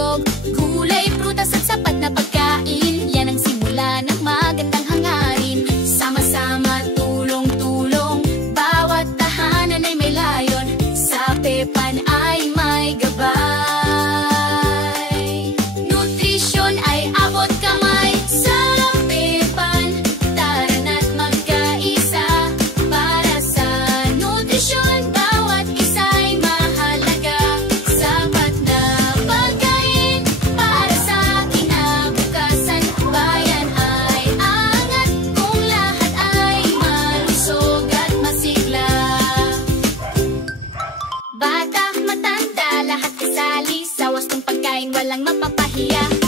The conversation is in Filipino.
busog. Gulay, prutas at sapat na pagkain, yan ang simula ng magandang hangarin. Sama-sama, tulong-tulong, bawat tahanan ay may layon. Sa Pepan ay may gabay. Nutrisyon ay abot kamay. Sa Pepan, tara na't magkaisa. Para sa nutrisyon, bawat isa'y mahalaga. Sapat na pagkain para sa kinabukasan. Bayan ay angat kung lahat ay malusog at masigla. Bata, matanda, lahat kasali sa wastong pagkain, walang mapapahiya.